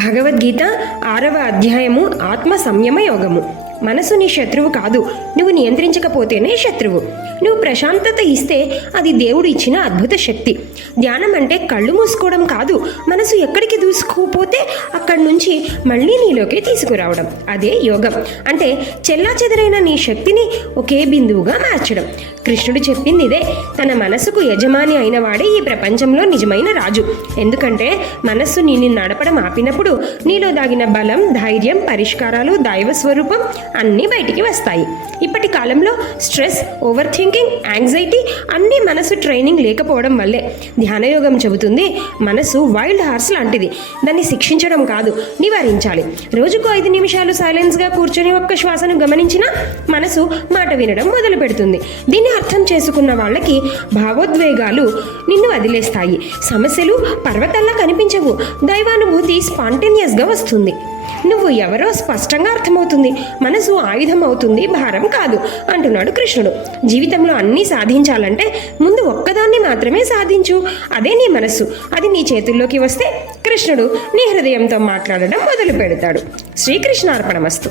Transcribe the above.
భగవద్గీత 6వ అధ్యాయము ఆత్మ సంయమ యోగము. మనసు నీ శత్రువు కాదు, నువ్వు నియంత్రించకపోతేనే శత్రువు. నువ్వు ప్రశాంతత ఇస్తే అది దేవుడు ఇచ్చిన అద్భుత శక్తి. ధ్యానం అంటే కళ్ళు మూసుకోవడం కాదు, మనసు ఎక్కడికి దూసుకుపోతే అక్కడి నుంచి మళ్ళీ నీలోకి తీసుకురావడం. అదే యోగం అంటే చెల్లాచెదరైన నీ శక్తిని ఒకే బిందువుగా మార్చడం. కృష్ణుడు చెప్పింది ఇదే. తన మనసుకు యజమాని అయిన వాడే ఈ ప్రపంచంలో నిజమైన రాజు. ఎందుకంటే మనస్సు నిన్ను నడపడం ఆపినప్పుడు నీలో దాగిన బలం, ధైర్యం, పరిష్కారాలు, దైవ స్వరూపం అన్నీ బయటికి వస్తాయి. ఇప్పటి కాలంలో స్ట్రెస్, ఓవర్ థింకింగ్, యాంగ్జైటీ అన్నీ మనసు ట్రైనింగ్ లేకపోవడం వల్లే. ధ్యానయోగం చెబుతుంది మనసు వైల్డ్ హార్స్ లాంటిది. దాన్ని శిక్షించడం కాదు, నివారించాలి. రోజుకు 5 నిమిషాలు సైలెన్స్గా కూర్చొని ఒక్క శ్వాసను గమనించినా మనసు మాట వినడం మొదలు పెడుతుంది. దీన్ని అర్థం చేసుకున్న వాళ్ళకి భావోద్వేగాలు నిన్ను వదిలేస్తాయి. సమస్యలు పర్వతాల్లా కనిపించవు. దైవానుభూతి స్పాంటేనియస్గా వస్తుంది. నువ్వు ఎవరో స్పష్టంగా అర్థమవుతుంది. మనసు ఆయుధం అవుతుంది, భారం కాదు అంటున్నాడు కృష్ణుడు. జీవితంలో అన్నీ సాధించాలంటే ముందు ఒక్కదాన్ని మాత్రమే సాధించు. అదే నీ మనస్సు. అది నీ చేతుల్లోకి వస్తే కృష్ణుడు నీ హృదయంతో మాట్లాడడం మొదలు పెడతాడు. శ్రీకృష్ణార్పణమస్తు.